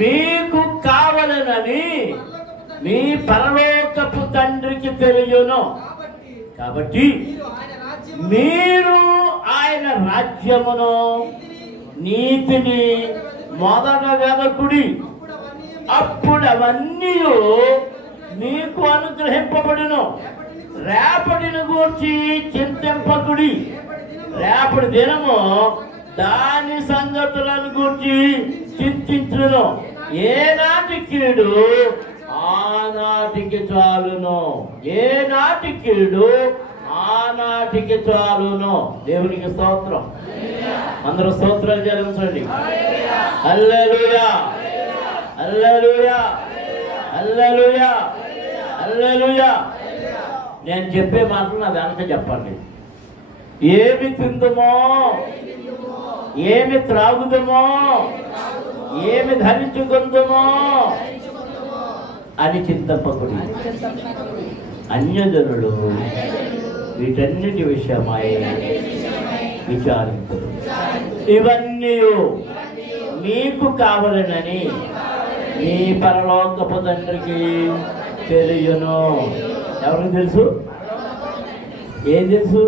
మీకు కావలనని మీ పరలోకపు తండ్రికి తెలియను. కాబట్టి మీరు ఆయన రాజ్యమును నీతిని మొదట వెదకుడి, అప్పుడు అవన్నీ మీకు అనుగ్రహింపబడును. రేపటిని గూర్చి చింతింపకుడి, రేపటి దినము దాని సంగతులను గూర్చి చింతించును. ఏనాటి కీడు ఆనాటికి చాలును, ఏనాటి కీడు ఆనాటికి చాలును. దేవునికి స్తోత్రం. అందరూ స్తోత్రాలు చెల్లించండి. హల్లెలూయా, హల్లెలూయా, హల్లెలూయా, హల్లెలూయా. నేను చెప్పే మాటలు నా వెనక చెప్పండి. ఏమి తిందుమో, ఏమి త్రాగుదమో, ఏమి ధరించుకుందుమో అని చింతపకుడి. అన్యజనులు వీటన్నిటి విషయమై విచారించరు. ఇవన్నీ మీకు కావాలనని మీ పరలోకపు తండ్రికి తెలియను. ఎవరికి తెలుసు? ఏం తెలుసు?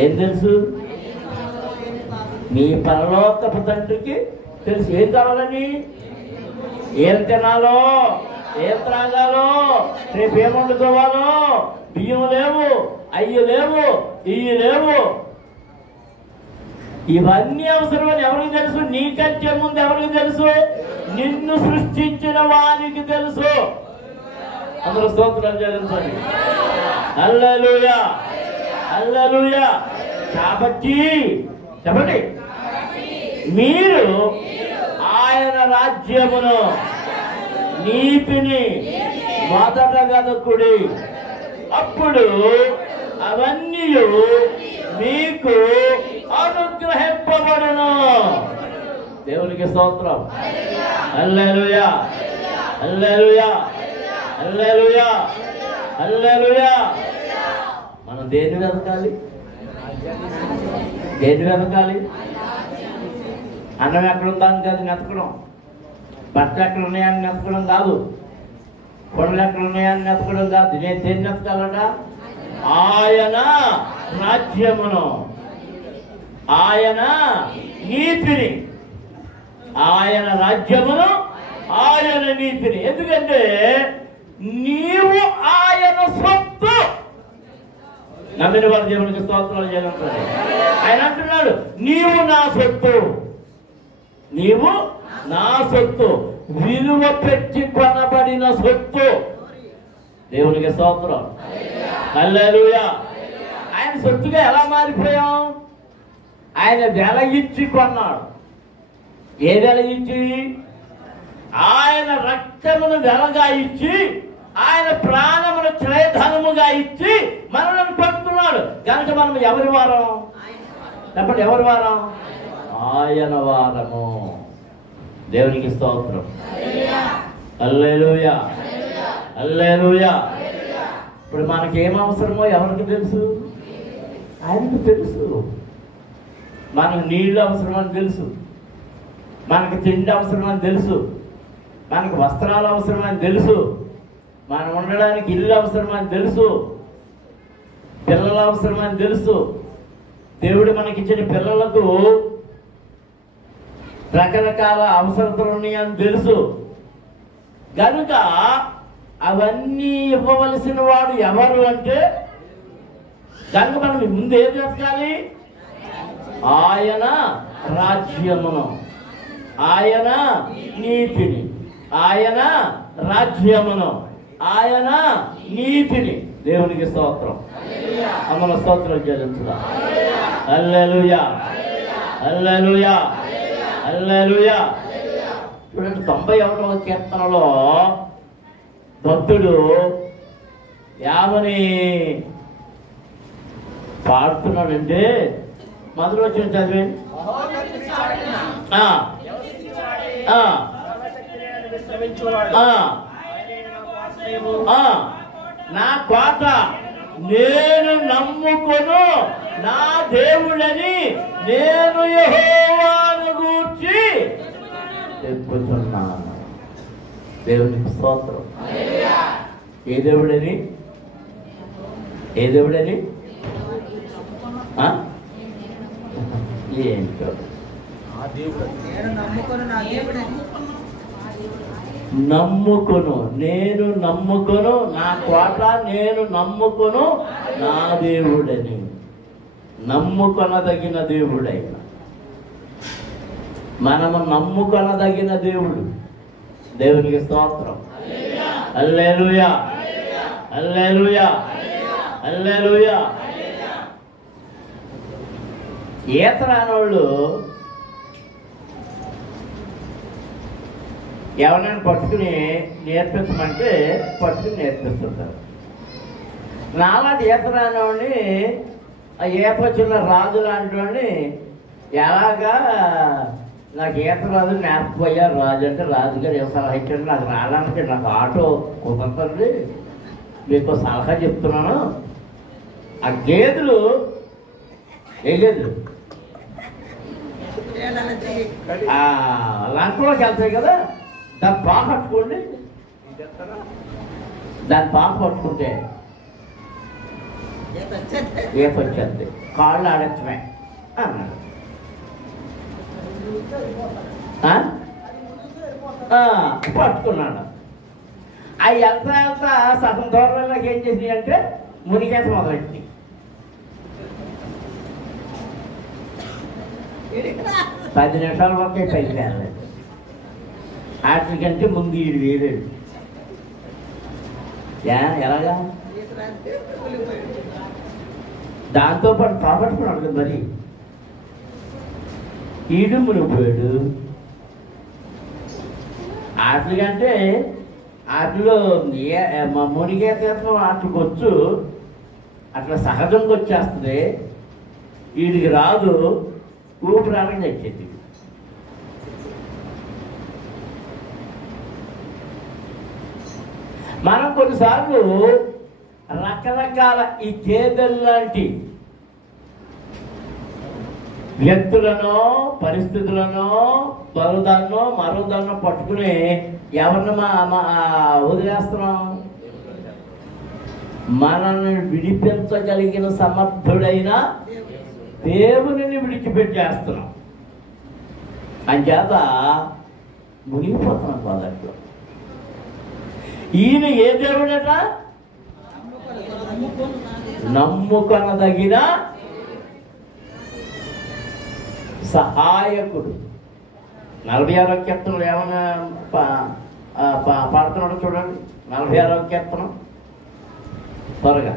ఏం తెలుసు? మీ పరలోకపు తండ్రికి తెలుసు. ఏం కావాలని, ఏం తినాలో, ఏం త్రాగాలో, రేపు ఏం వండుకోవాలో. బియ్యం లేవు, అయ్యి లేవు, ఇవి లేవు. ఇవన్నీ అవసరమని ఎవరికి తెలుసు? నీకంటే ముందు ఎవరికి తెలుసు? నిన్ను సృష్టించిన వారికి తెలుసు. అందరూ స్తోత్రాలు చెల్లించండి. హల్లెలూయా, హల్లెలూయా. కాబట్టి చెప్పండి, మీరు ఆయన రాజ్యమును నీతిని మొదట వెదకుడి, అప్పుడు అవన్నీ మీకు అనుగ్రహింపబడును. దేవునికి స్తోత్రం. హల్లెలూయా, హల్లెలూయా, హల్లెలూయా, హల్లెలూయా. మనం దేన్ని వెతకాలి? దేన్ని వెతకాలి? అన్నం ఎక్కడుందా అని కాదు వెతకడం, బట్టలు ఎక్కడ ఉన్నాయని వెతకడం కాదు, కొండలు ఎక్కడ ఉన్నాయని వెతకడం కాదు. నేను దేన్ని వెతకాలట? ఆయన రాజ్యమును, ఆయన నీతిని, ఆయన రాజ్యమును, ఆయన నీతిని. ఎందుకంటే నీవు ఆయన సొత్తు. నమ్మిన వారి దేవునికి స్తోత్రాలు చేయాలంటాడు. ఆయన అంటున్నాడు, నీవు నా సొత్తు, నీవు నా సొత్తు, విలువ పెట్టి కొనబడిన సొత్తు. దేవునికి స్తోత్రం. హల్లెలూయా. ఆయన సొత్తుగా ఎలా మారిపోయాం? ఆయన వెల ఇచ్చి కొన్నాడు. ఏ వెల ఇచ్చి? ఆయన రక్తమును వెలగా ఇచ్చి, ఆయన ప్రాణమును త్రయధనముగా ఇచ్చి మనల్ని పట్టుకున్నాడు. కనుక మనం ఎవరి వారం? చెప్పండి, ఎవరి వారం? ఆయన వారము. దేవునికి స్తోత్రం. హల్లెలూయా, హల్లెలూయా. ఇప్పుడు మనకేం అవసరమో ఎవరికి తెలుసు? ఆయనకు తెలుసు. మనకు నీళ్ళు అవసరమని తెలుసు, మనకు తిండి అవసరమని తెలుసు, మనకు వస్త్రాలు అవసరమని తెలుసు, మనం ఉండడానికి ఇల్లు అవసరమని తెలుసు, పిల్లలు అవసరమని తెలుసు. దేవుడు మనకిచ్చిన పిల్లలకు రకరకాల అవసరతలు ఉన్నాయని తెలుసు. కనుక అవన్నీ ఇవ్వవలసిన వాడు ఎవరు అంటే, కనుక మనం ముందు ఏం చేస్తాలి? ఆయన రాజ్యమును, ఆయన నీతిని, ఆయన రాజ్యమును, ఆయన నీతిని. దేవునికి స్తోత్రం. అమ్మల స్తోత్రం చెల్లించుదా. హల్లెలూయా, హల్లెలూయా, హల్లెలూయా. చూడండి, 91వ కీర్తనలో భక్తుడు ఏమని పాడుతున్నాడంటే, మొదలు వచ్చిన చదివేండి. నా కోట, నేను నమ్ముకొను నా దేవుడని నేను యెహోవాను గూర్చి చెప్పుచున్నాను. దేవునికి స్తోత్రం. ఏ దేవుడని? ఏ దేవుడని? ఏంటో నమ్ముకొను, నేను నమ్ముకొను, నా కోట నేను నమ్ముకొను నా దేవుడని. నమ్ముకొనదగిన దేవుడైన మనము నమ్ముకొనదగిన దేవుడు. దేవునికి స్తోత్రం. హల్లెలూయా, హల్లెలూయా, హల్లెలూయా. ఈత రానోళ్ళు ఎవరైనా పట్టుకుని నేర్పించమంటే పట్టుకుని నేర్పిస్తుంటారు. నాలాంటి ఈత రానివాడిని, ఆ ఈత వచ్చిన రాజు లాంటి వాడిని ఎలాగా నాకు ఈత రాదు నేర్పపోయా రాజు అంటే రాజుగారు ఏ సలహా ఇచ్చాడు. నాకు రావడానికి నాకు ఆటో కుదరతుంది, మీకు సలహా చెప్తున్నాను. ఆ గేదెలు ఏ గేదెలు లంకలోకి వెళ్తాయి కదా, దాన్ని పాక పట్టుకోండి. దాన్ని పాక పట్టుకుంటే ఈత వచ్చేది, కాళ్ళు ఆడచ్చమే అన్నాడు. పట్టుకున్నాడు. అవి వెళ్తా వెళ్తా సగం దూరంలోకి ఏం చేసినాయి అంటే మునిగేత మొదలెట్టి 10 నిమిషాల వరకే పైకి వెళ్ళలేదు. వాటికంటే ముందు ఈడు వేయలేడు. ఎలాగా? దాంతోపాటు పోగొట్టుకున్నాడు కదా మరి. ఈడు మునిగిపోయాడు. వాటికంటే వాటిలో మునిగే తీర్థం వాటికి వచ్చు, అట్లా సహజంగా వచ్చేస్తుంది. వీడికి రాదు, ఊపిరాలని తెచ్చేది. మనం కొన్నిసార్లు రకరకాల ఈ గేదెలు లాంటి వ్యక్తులను, పరిస్థితులను, బరుదాన్నో మరోదాన్నో పట్టుకుని ఎవరిని వదిలేస్తున్నాం? మనల్ని విడిపించగలిగిన సమర్థుడైన దేవునిని విడిచిపెట్టేస్తున్నాం. అంచేత మునిగిపోతున్నాం మొదట్లో. ఈయన ఏ దేవుడట? నమ్ముకొనదగిన సహాయకుడు. 46వ కీర్తనలు ఏమైనా పాడుతున్నాడు చూడండి. 46వ కీర్తనం త్వరగా.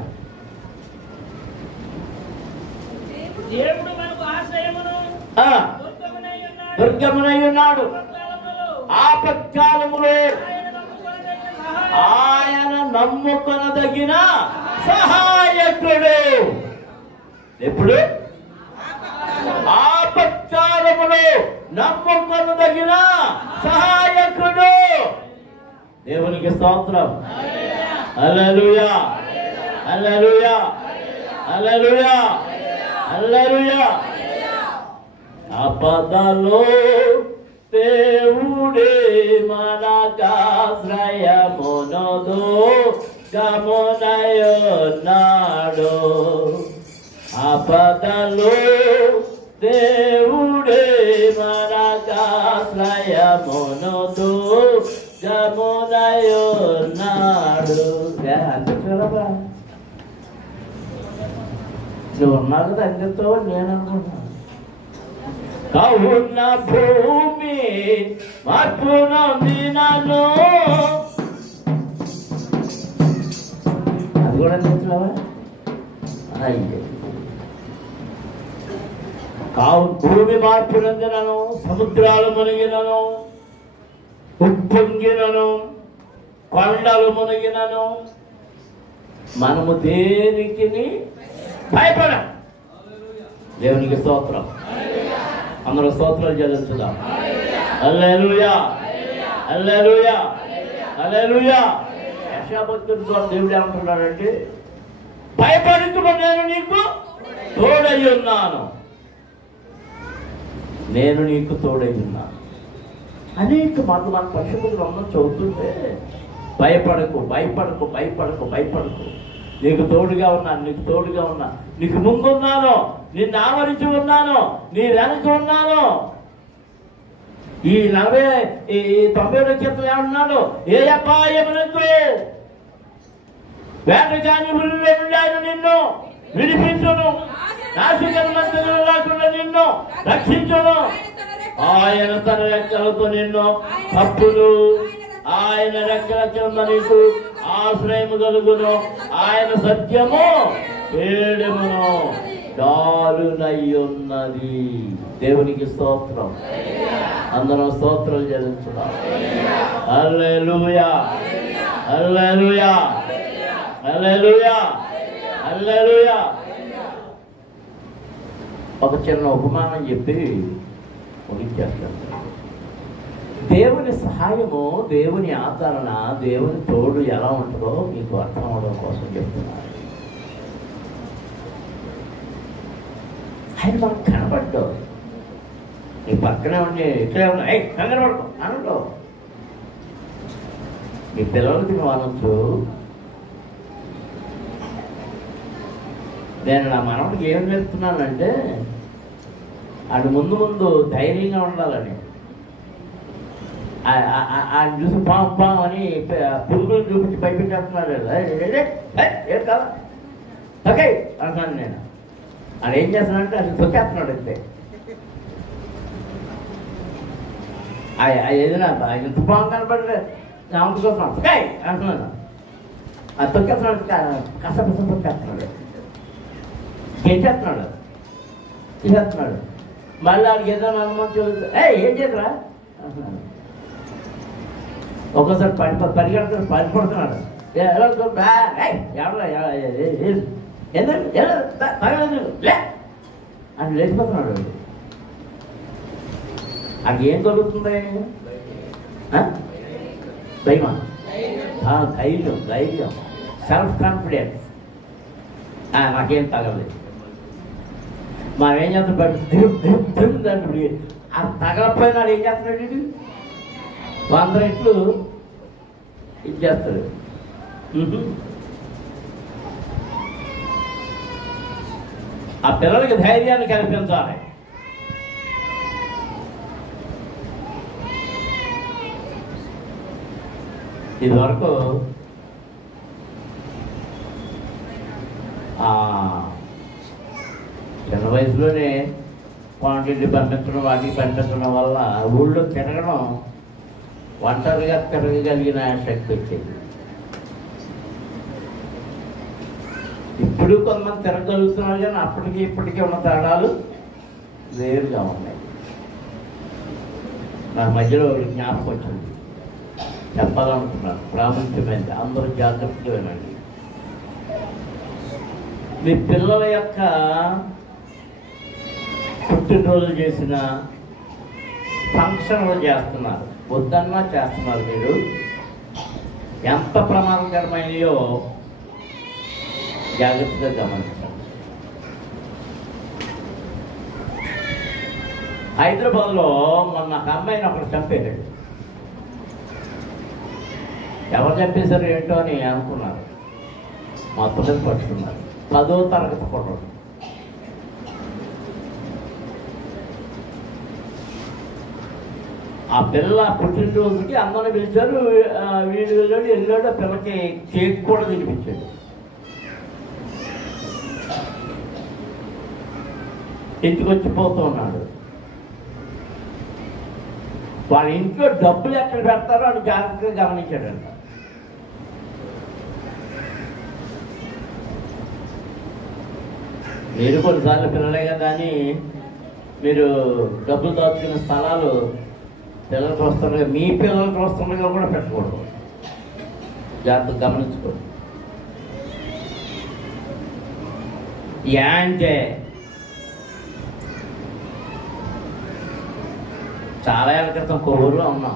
దుర్గమునై ఉన్నాడు, ఆపత్కాలములో ఆయన నమ్ముకొనదగిన సహాయకుడు. ఎప్పుడు? ఆపత్కాలములో నమ్ముకొనదగిన సహాయకుడు. దేవునికి స్తోత్రం. హల్లెలూయా, హల్లెలూయా, హల్లెలూయా, హల్లెలూయా. ఆపదలో దేవుడే మనకాశ్రయమునొదు గమునయున్నాడు. ఆపదలో దేవుడే మనకాశ్రయమునొదు గమునయున్నాడు. అంతే చూడబా, నువ్వు ఉన్నావు కదా అంతతో నేను అనుకుంటున్నాను. అవున భూమి మార్పు నొందినను. అది కూడా అందించలేవా? అయ్యే, భూమి మార్పు నొందినను, సముద్రాలు మునిగినను, ఉప్పొంగినను, కొండలు మునిగినను, మనము దేనికి భయపడం. దేవునికి స్తోత్రం. అందరూ స్తోత్రాలు చెల్లించుదాం. హల్లెలూయా, హల్లెలూయా, హల్లెలూయా. యెషయా భక్తుడు దేవుడు ఏమంటున్నాడంటే, భయపడకుము, నేను నీకు తోడై ఉన్నాను. నేను నీకు తోడై ఉన్నాను. అనేక మార్లు మన పరిశుద్ధ గ్రంథం చదువుతుంటే భయపడకు భయపడకు భయపడకు భయపడకు, నీకు తోడుగా ఉన్నాను, నీకు తోడుగా ఉన్నా, నీకు ముందున్నాను, నిన్ను ఆవరించి ఉన్నాను, నీ వెనక ఉన్నాను. ఈ 97 కీర్తనలు ఏమన్నాడు? ఏ అపాయమునకు వేటగాని ఊరిలో ఉండాను నిన్ను విడిపించును, నాశకరమంతలో రాకుండా నిన్ను రక్షించును. ఆయన తన రెక్కలతో నిన్ను కప్పులు, ఆయన రెక్కల కింద నీకు ఆశ్రయము కలుగును. ఆయన సత్యము కేడమును చాలునయ్యున్నది. దేవునికి స్తోత్రం. అందరం స్తోత్రాలు చెల్లించుదాం. హల్లెలూయా హల్లెలూయా హల్లెలూయా హల్లెలూయా. ఒక చిన్న ఉపమానం చెప్పి ముగించేస్తాను. దేవుని సహాయము, దేవుని ఆదరణ, దేవుని తోడు ఎలా ఉంటుందో మీకు అర్థం అవడం కోసం చెప్తున్నారు. ఆయన మనకు కనబడ్డావు. నీ పక్కనే ఉండి ఇట్లే ఉన్నా కంగారు పడుకో అనడు. మీ పిల్లలకి నువ్వు అనొచ్చు, నేను నా మనవడికి ఏం చెప్తున్నానంటే అది ముందు ముందు ధైర్యంగా ఉండాలని. ఆయన చూసి పాము పాము అని పురుగులు చూపించి భయపెట్టేస్తున్నాడు. ఏం కదా ఓకే అంటున్నాను నేను. అది ఏం చేస్తున్నానంటే అది తొక్కేస్తున్నాడు. అంతే ఏదైనా ఆయన తుపాము కనపడలే నామకోసం ఓకే అంటున్నాను. అది తొక్కేస్తున్నాడు, కష్టపడి తొక్కేస్తున్నాడు, గెంటేస్తున్నాడు, తీసేస్తున్నాడు. మళ్ళీ వాడికి ఏదైనా అనుమతి చదువుతుంది, ఏం చేద్దరా అంటున్నాడు. ఒక్కోసారి పరిగెడుతున్నాడు, పడిపడుతున్నాడు. తగలేదు లే అని లేచిపోతున్నాడు. అది ఏం దొరుకుతుంది? భయమా? ధైర్యం, ధైర్యం, సెల్ఫ్ కాన్ఫిడెన్స్. నాకేం తగలేదు. మనం ఏం చేస్తాం? ఆ తగలపోయినా ఏం చేస్తున్నాడు? 100 రెట్లు ఇది చేస్తాడు. ఆ పిల్లలకి ధైర్యాన్ని కల్పించాలి. ఇది వరకు చిన్న వయసులోనే క్వాంటిటీ పంపించడం, వాటికి పంపించడం వల్ల ఊళ్ళో తిరగడం, ఒంటరిగా తిరగగలిగిన శక్తి వచ్చింది. ఇప్పుడు కొంతమంది తిరగలుగుతున్నారు, కానీ అప్పటికి ఇప్పటికీ ఉన్న తేడాలు వేరుగా ఉన్నాయి. నా మధ్యలో జ్ఞాపకం వచ్చింది, చెప్పాలనుకున్నాను. ప్రాముఖ్యమైనది, అందరూ జాగ్రత్తగా వినండి. మీ పిల్లల యొక్క పుట్టినరోజులు చేసిన ఫంక్షన్లు చేస్తున్నారు, వద్దన్నా చేస్తున్నారు. మీరు ఎంత ప్రమాదకరమైనయో జాగ్రత్తగా గమనించండి. హైదరాబాద్లో మొన్న ఒక అమ్మాయిని ఒకటి చంపేశాడు. ఎవరు చంపేశారు ఏంటో అని అనుకున్నారు. మొత్తం మీద పట్టుకున్నారు. 10వ తరగతి కుర్రాడు. ఆ పిల్ల పుట్టినరోజుకి అందరిని పిలిచారు. వీడు వెళ్ళాడు. ఆ పిల్లకి కేక్ కూడా తినిపించాడు. ఇంటికి వచ్చిపోతూ ఉన్నాడు. వాళ్ళ ఇంట్లో డబ్బులు ఎక్కడ పెడతారో అని జాగ్రత్తగా గమనించాడంట. మీరు కొన్నిసార్లు పిల్లలే కదా అని మీరు డబ్బులు దాచుకునే స్థలాలు పిల్లలకు వస్తుండగా, మీ పిల్లలకు వస్తుండగా కూడా పెట్టకూడదు. జాగ్రత్తగా గమనించుకోండి. అంటే చాలా ఏళ్ళ క్రితం కొవ్వూరులో ఉన్నాం.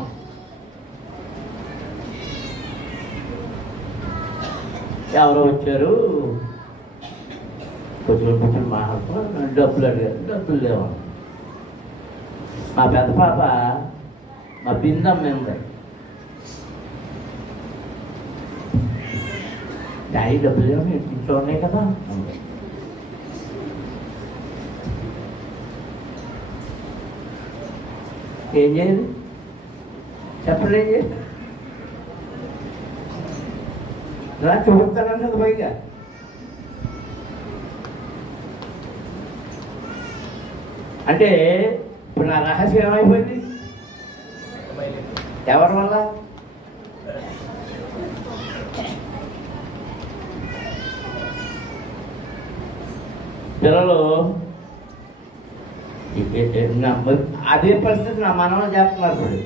ఎవరో వచ్చారు, కొంచెం మాట్లాడుతున్నారు. డబ్బులు అడిగారు. డబ్బులు లేవు. మా పెద్ద పాప మా బిందమ్మ ఉంది. డాడీ డబ్బులు ఇంట్లో ఉన్నాయి కదా, ఏం చేయదు చెప్పండి, ఏం చేయదు రా చూపుతానన్నది పైగా. అంటే ఇప్పుడు నా రహస్యం ఏమైపోయింది? ఎవరి వల్ల? పిల్లలు అదే పరిస్థితి నా మనవలు చేస్తున్నారు. ఇప్పుడు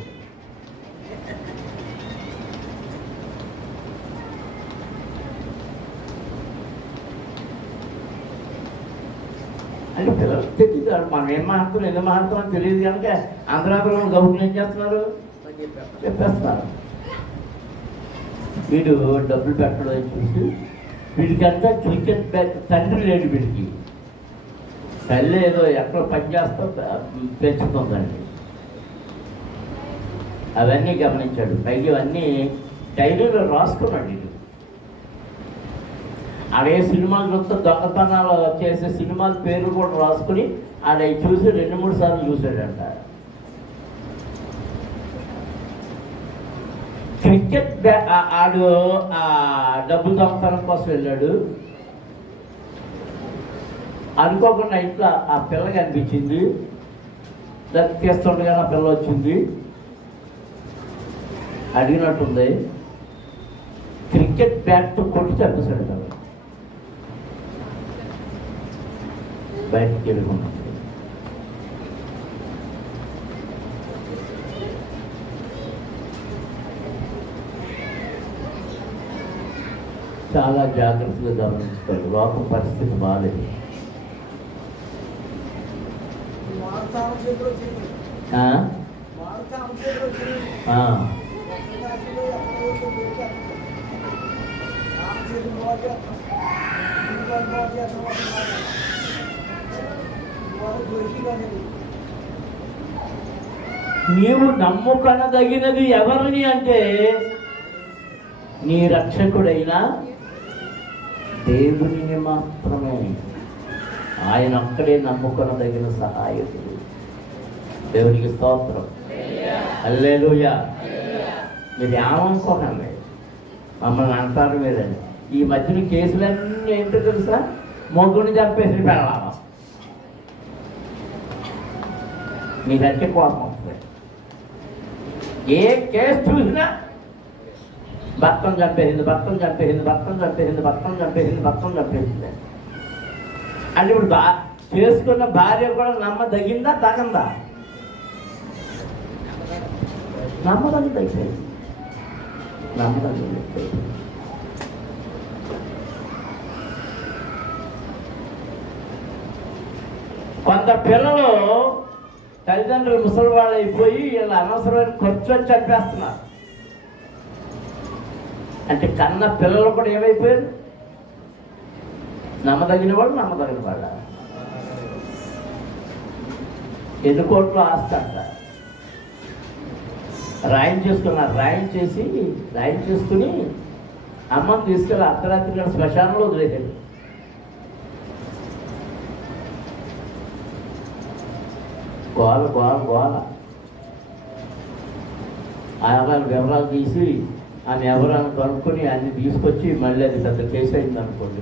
అంటే పిల్లలు తెలియదు, మనం ఏం మాట్లాడుతున్నాం ఎందుకు మాట్లాడుతున్నాం తెలియదు కనుక అందరూ గౌరవం ఏం చేస్తున్నారు, చెప్పేస్తున్నారు. వీడు డబ్బులు పెట్టడం చూసి వీడికంతా క్రికెట్ తండ్రి లేడు, వీడికి తల్లి ఏదో ఎక్కడ పనిచేస్తా పెంచుతుందండి. అవన్నీ గమనించాడు. పైకి ఇవన్నీ డైరీలో రాసుకున్నాడు. వీడు అవే సినిమాలు మొత్తం దొంగతనాలు చేసే సినిమాల పేర్లు కూడా రాసుకుని అవి చూసి 2-3 సార్లు చూసాడంట. క్రికెట్ ఆడు ఆ డబ్బులు దొంగతనం కోసం వెళ్ళాడు. అనుకోకుండా ఇంట్లో ఆ పిల్ల కనిపించింది. తీస్తుండగా ఆ పిల్ల వచ్చింది, అడిగినట్టుంది. క్రికెట్ బ్యాట్తో కొట్టి చంపేశాడు పిల్ల. బయటికి వెళ్ళుకున్నాడు. చాలా జాగ్రత్తగా గమనించుకోవాలి. లోకం పరిస్థితి బాగాలేదు. నీవు నమ్ముకొనదగినది ఎవరిని అంటే నీ రక్షకుడైన దేవుని మాత్రమే. ఆయన ఒక్కడే నమ్ముకొనదగిన సహాయకుడు. దేవునికి స్తోత్రం. హల్లెలూయా. మీరు ఏమనుకోకండి, మమ్మల్ని అంటారు మీరని. ఈ మధ్యన కేసులన్నీ ఏంటో తెలుసా? మొగ్గుని చంపేసి పెళ్ళాలి. మీకంటే కోపం వస్తుంది. ఏ కేసు చూసినా భర్తను చంపేసింది, భర్తను చంపేసింది, భర్తను చంపేసింది, భర్తను చంపేసింది, భర్తను చంపేసింది. అంటే ఇప్పుడు చేసుకున్న భార్య కూడా నమ్మదగిందా తగందా? నమ్మదగినది. నమ్మదగినది. కొంత పిల్లలు తల్లిదండ్రులు ముసలి వాళ్ళు అయిపోయి ఇలా అనవసరమైన ఖర్చు అని చంపేస్తున్నారు. అంటే కన్న పిల్లలు కూడా ఏమైపోయారు? నమ్మదగిన వాళ్ళు. నమ్మదగిన వాళ్ళ 8 కోట్ల ఆస్తి అంట రాయించేసుకున్నారు. రాయించేసుకుని అమ్మని తీసుకెళ్ళి అర్ధరాత్రి శ్మశానంలో వదిలేశాడు. గోల గోల గోల. ఆ అమ్మాయిని వివరాలు తీసి ఆమె ఎవరైనా కనుక్కొని అన్ని తీసుకొచ్చి మళ్ళీ అది పెద్ద కేసు అయింది అనుకోండి.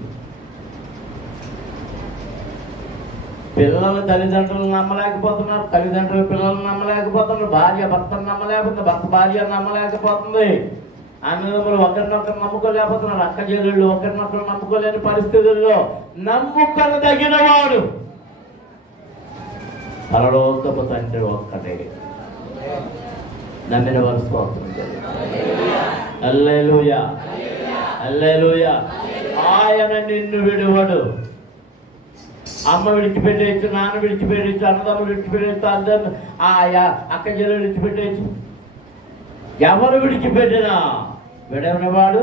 పిల్లలు తల్లిదండ్రులు నమ్మలేకపోతున్నారు, తల్లిదండ్రులు పిల్లలు నమ్మలేకపోతున్నారు, భార్య భర్తను నమ్మలేకపోతుంది, భర్త భార్య నమ్మలేకపోతుంది, అన్నదమ్ములు ఒకరినొకరు నమ్ముకోలేకపోతున్నారు, అక్క చెల్లెళ్ళు ఒకరినొకరు నమ్ముకోలేని పరిస్థితుల్లో నమ్ముకొనదగిన వాడు పరలోకపు తండ్రి ఒక్కటే. నమ్మిన వారు స్తోత్రం. హల్లెలూయా. హల్లెలూయా. ఆయన నిన్ను విడువడు. అమ్మ విడిచిపెట్టేయచ్చు, నాన్న విడిచిపెట్టేయచ్చు, అన్నదమ్ములు విడిచిపెట్టేయచ్చు, అందరు అక్క చెల్లెలు విడిచిపెట్టేయచ్చు. ఎవరు విడిచిపెట్టినా విడవనివాడు.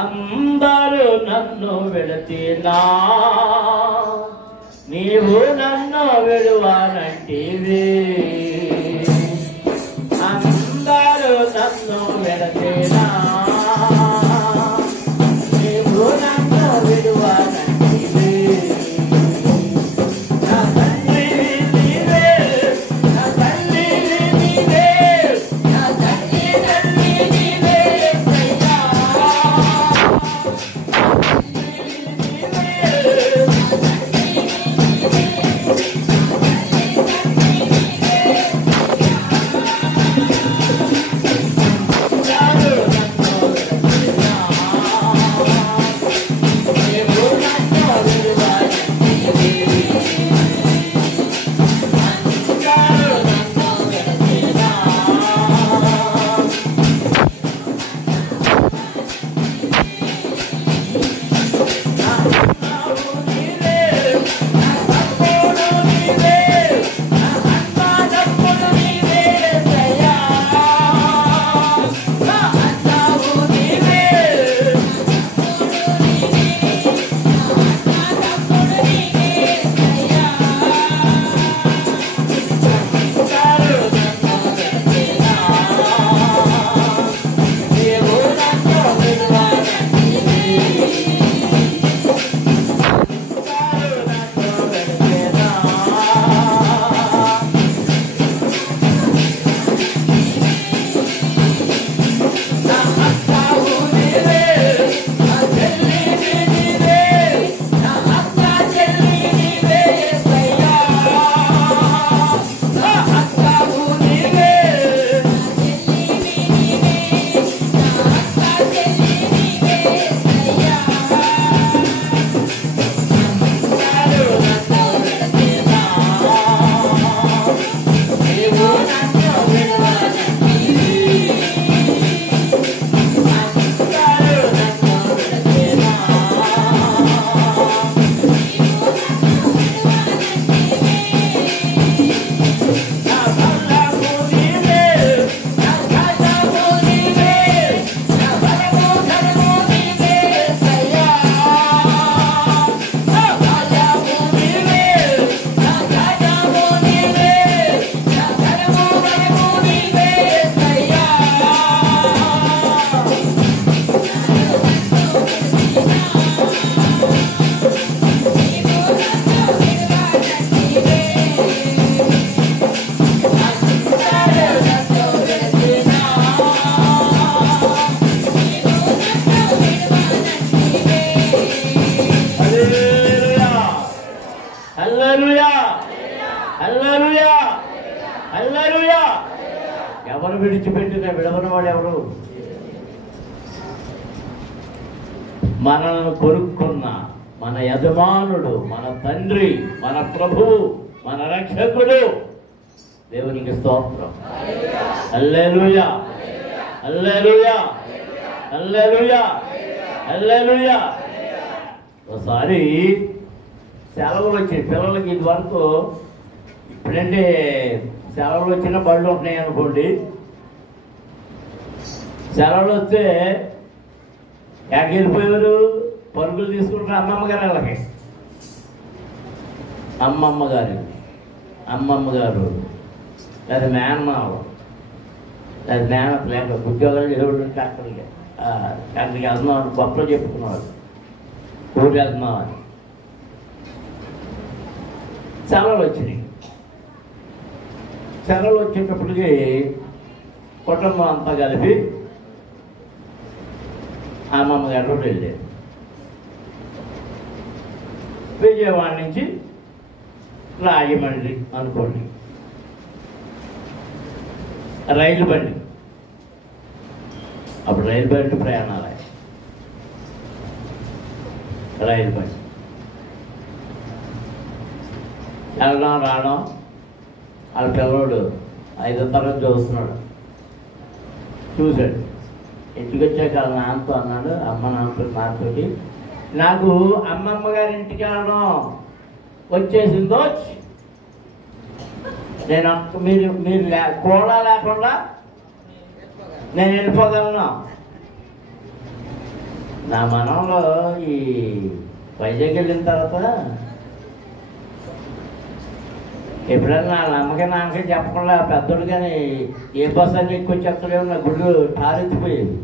అందరూ నన్ను విడచినా నీవు నన్ను విడువానంటివి. ఎవరు విడిచిపెట్టిన విడవని వాడు ఎవరు? మనల్ని కొనుక్కున్న మన యజమానుడు, మన తండ్రి, మన ప్రభువు, మన రక్షకుడు. దేవునికి స్తోత్రం. హల్లెలూయా, హల్లెలూయా, హల్లెలూయా, హల్లెలూయా. ఒకసారి సెలవులు వచ్చాయి పిల్లలకి. ఇది వరకు ఇప్పుడంటే సెలవులు వచ్చిన బళ్ళు ఉంటున్నాయి అనుకోండి. సెలవులు వస్తే ఎక్కడికి వెళ్ళిపోయారు? పరుగులు తీసుకుంటారు అమ్మమ్మ గారు. వాళ్ళకి అమ్మమ్మ గారు లేదా మేనమావు లేదా మేనత లేక ఉద్యోగాలు ఎదుగుతుంటే అక్కడికి వెళ్తున్నాం గొప్పలు చెప్పుకున్నారు. ఊరు వెళ్తున్నాం అని సెలవులు వచ్చినాయి. సెలవులు వచ్చేటప్పటికి కుటుంబం అంతా కలిపి అమ్మమ్మ గారు వెళ్ళారు. విజయవాడ నుంచి రాజమండ్రి అనుకోండి, రైలు బండి. అప్పుడు రైలు బండి ప్రయాణాలు. రైలు బండి వెళ్ళడం రావడం. వాళ్ళ పిల్లవాడు 5వ తరగతి చదువుతున్నాడు. చూశాడు. ఇంటికి వచ్చాక వాళ్ళ నాన్నతో అన్నాడు, నాన్నతోటి నాకు అమ్మమ్మ గారి ఇంటికి వెళ్ళడం వచ్చేసిందో, నేను మీరు కూడా లేకుండా నేను వెళ్ళిపోగలను. నా మనంలో ఈ వైజాగ్ వెళ్ళిన తర్వాత ఎప్పుడన్నా వాళ్ళ అమ్మకి నాన్నకి చెప్పకుండా పెద్దోడు కానీ ఏ బస్సు అని ఎక్కువ చెప్తలేమో నా గుళ్ళు టారెత్తిపోయేది.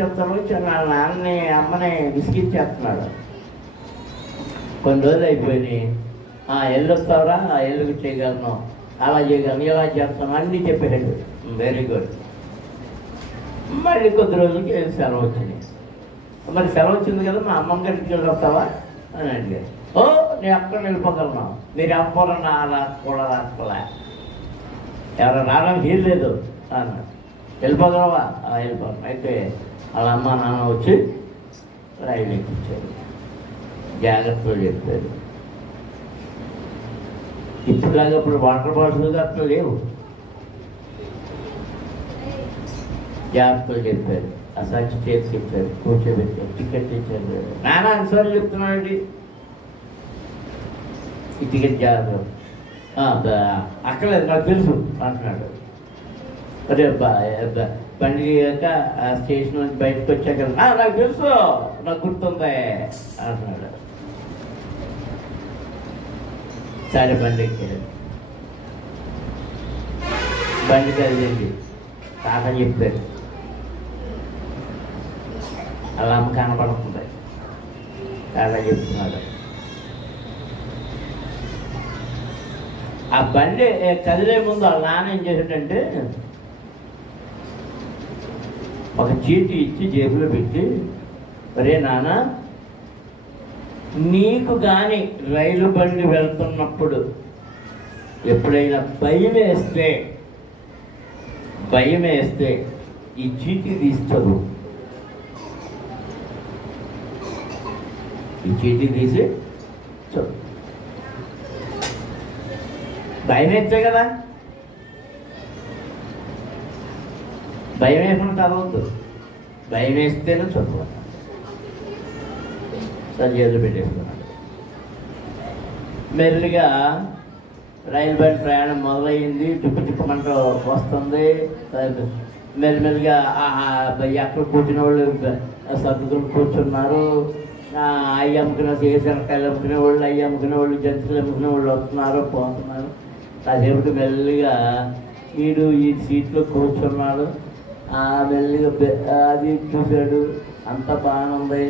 చెప్తాను వాళ్ళ నాన్నని అమ్మని విసిగించేస్తున్నాడు. కొన్ని రోజులు అయిపోయినాయి. వెళ్ళొస్తావురా, ఎల్లుకి చేయగలను, అలా చేయగలను, ఇలా చేస్తాను అన్నీ చెప్పాడు. Very good. మళ్ళీ కొద్ది రోజులకి సెలవు వచ్చింది. మరి సెలవు వచ్చింది కదా, మా అమ్మమ్మ గారికి వెళ్ళొస్తావా అని అడిగారు. నేను అక్కడ వెళ్ళిపోగలను, మీరు అమ్మపోరన్నా అలా కూడా రాసుకోలే, ఎవరు రావడానికి వీలు లేదు అన్నాడు. వెళ్ళిపోగలవా? వెళ్ళిపోను. అయితే వాళ్ళ అమ్మ నాన్న వచ్చి రైలు ఎక్కించారు. జాగ్రత్తగా చెప్పారు. ఇప్పుడులాగా ఇప్పుడు వాటర్ బాటిల్ అట్లా లేవు. జాగ్రత్తగా చెప్పారు. అసలు చేసి చెప్పారు, కూర్చోబెట్టారు, టికెట్ ఇచ్చారు. నాన్న అన్సార్లు చెప్తున్నాడండి. ఈ టికెట్ జాగ్రత్త అక్కర్లేదు నాకు తెలుసు అంటున్నాడు. అరే బండి యొక్క స్టేషన్ నుంచి బయటకు వచ్చాక నాకు తెలుసు, నాకు గుర్తుంది అంటున్నాడు. సరే బండి ఎక్కాడు. బండి కలిగింది. తాత చెప్పారు, అలా అమ్మ కనపడుతుంది. తాత చెప్తున్నాడు. ఆ బండి కదిలే ముందు వాళ్ళ నాన్న ఏం చేశాడంటే ఒక చీటీ ఇచ్చి జేబులో పెట్టి, ఒరే నాన్న, నీకు కానీ రైలు బండి వెళ్తున్నప్పుడు ఎప్పుడైనా భయం వేస్తే ఈ చీటీ తీస్తావు. ఈ చీటీ తీసి చదువు. భయం వేస్తే కదా, భయం వేయకుండా చదవద్దు, భయం వేస్తేనే చదవాలి. సంజయ్లు పెట్టేస్తున్నాడు. మెల్లిగా రైలు బండి ప్రయాణం మొదలైంది. చిప్పమంట వస్తుంది. మెల్లిమెల్లిగా ఎక్కడ కూర్చునే వాళ్ళు సర్దుకుని కూర్చున్నారు. అయ్యి అమ్ముకునే శనక్కాయలు అమ్ముకునే వాళ్ళు, అయ్యి అమ్ముకునే వాళ్ళు, జంతువులు అమ్ముకునే వాళ్ళు వస్తున్నారు, పోతున్నారు. కాసేపటి మెల్లిగా వీడు ఈ సీట్లో కూర్చున్నాడు. మెల్లిగా అది చూశాడు. అంత బాగానే ఉంది.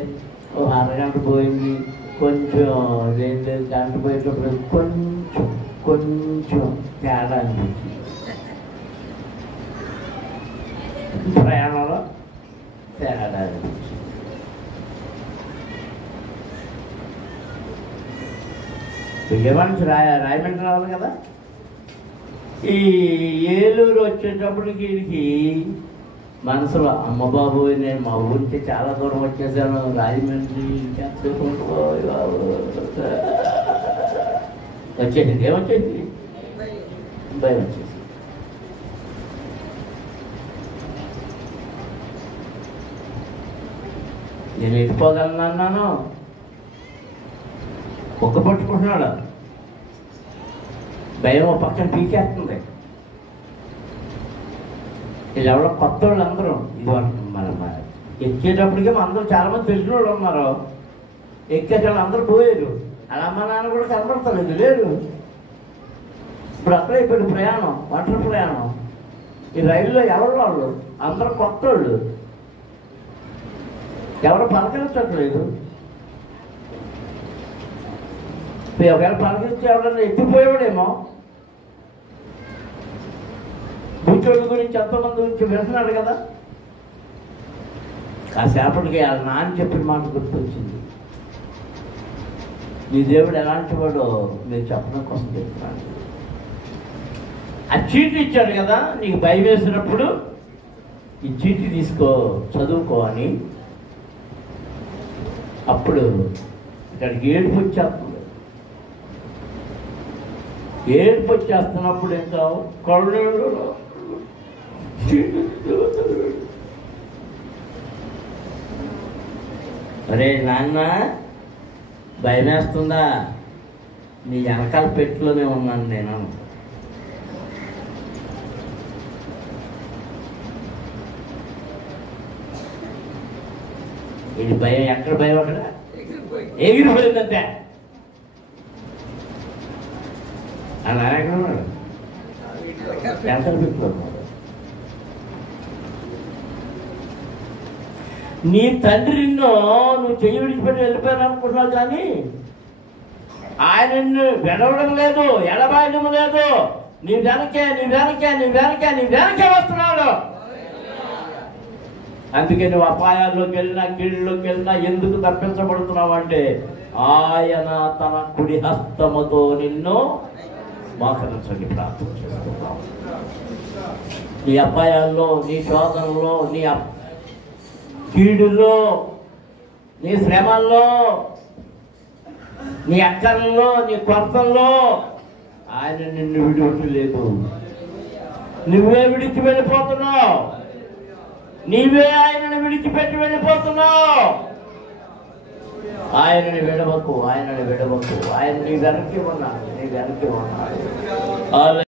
ఒక అరగంట పోయింది. కొంచెం అదేంటి గంట పోయేటప్పుడు కొంచెం తేడా అనిపించింది. ప్రయాణంలో తేడా అనిపించింది. విజయవాడ నుంచి రాయమండ్రి రావాలి కదా. ఈ ఏలూరు వచ్చేటప్పటికి వీడికి మనసులో అమ్మ బాబు నేను మా ఊరికి చాలా దూరం వచ్చేసాను, రాజమండ్రి వచ్చేసింది. ఏమొచ్చేసి భయం వచ్చేసి నేను వెళ్ళిపోగలను అన్నాను. ఒక్క పట్టుకుంటున్నాడు, భయం పక్కన పీకేస్తుంది. వీళ్ళెవరో కొత్త వాళ్ళు అందరూ ఇది మన ఎక్కేటప్పటికే అందరూ చాలామంది తెలిసిన వాళ్ళు ఉన్నారు. ఎక్కేటప్పుడు అందరూ పోయారు. అలా అమ్మ నాన్న కూడా కనపడతలేదు, లేరు. ఇప్పుడు అక్కడే ఇప్పుడు ప్రయాణం, ఒంటరి ప్రయాణం. ఈ రైల్లో ఎవరు వాళ్ళు అందరూ కొత్త వాళ్ళు, ఎవరు పలకరించట్లేదు. ఒకవేళ పలకరించి ఎవరైనా ఎత్తిపోయేవాడేమో. కూర్చోళ్ళ గురించి ఎంతోమంది గురించి వింటున్నాడు కదా. కాసేపటికి వాళ్ళ నాన్న చెప్పిన మాట గుర్తొచ్చింది. నీ దేవుడు ఎలాంటి వాడో మీరు చెప్పడం కోసం చెప్తున్నాను. ఆ చీటీ ఇచ్చాడు కదా, నీకు భయం వేసినప్పుడు ఈ చీటీ తీసుకో, చదువుకో అని. అప్పుడు ఇక్కడికి ఏడుపు వచ్చేస్తుంది. ఏడుపు వచ్చేస్తున్నప్పుడు ఇంకా కళ్ళు అరే నాన్న భయం వేస్తుందా? నీ వెనకాల పెట్టులోనే ఉన్నాను నేను. ఇది భయం ఎక్కడ భయం అక్కడ ఎగిరిపోయిందంతే. అలా ఎక్కడ ఉన్నాడు వెనకాల పెట్టులో. నీ తండ్రి నిన్ను నువ్వు చెయ్యి విడిచిపెట్టి వెళ్ళిపోయాను అనుకుంటున్నావు, కానీ ఆయన నిన్ను విడవడం లేదు, ఎడబాయడం లేదు. నీ వెనకే నీ వెనకే నీ వెనకే నీ వెనకే వస్తున్నాడు. అందుకే నువ్వు అపాయాల్లోకి వెళ్ళినా కీళ్ళలోకి వెళ్ళినా ఎందుకు తప్పించబడుతున్నావు అంటే ఆయన తన కుడి హస్తముతో నిన్ను మోకరించని ప్రార్థన చేస్తున్నావు. నీ అపాయాల్లో, నీ శోధనలో, నీ కీడుల్లో, నీ శ్రమల్లో, నీ అక్కర్లలో, నీ కొరతల్లో ఆయన నిన్ను విడిచిపెట్టలేదు. నువ్వే విడిచి వెళ్ళిపోతున్నావు. నీవే ఆయనను విడిచిపెట్టి వెళ్ళిపోతున్నావు. ఆయనని విడవకు, ఆయనని విడవకు. ఆయన నీ వెనక్కి ఉన్నాడు, నీ వెనక్కి ఉన్నాడు.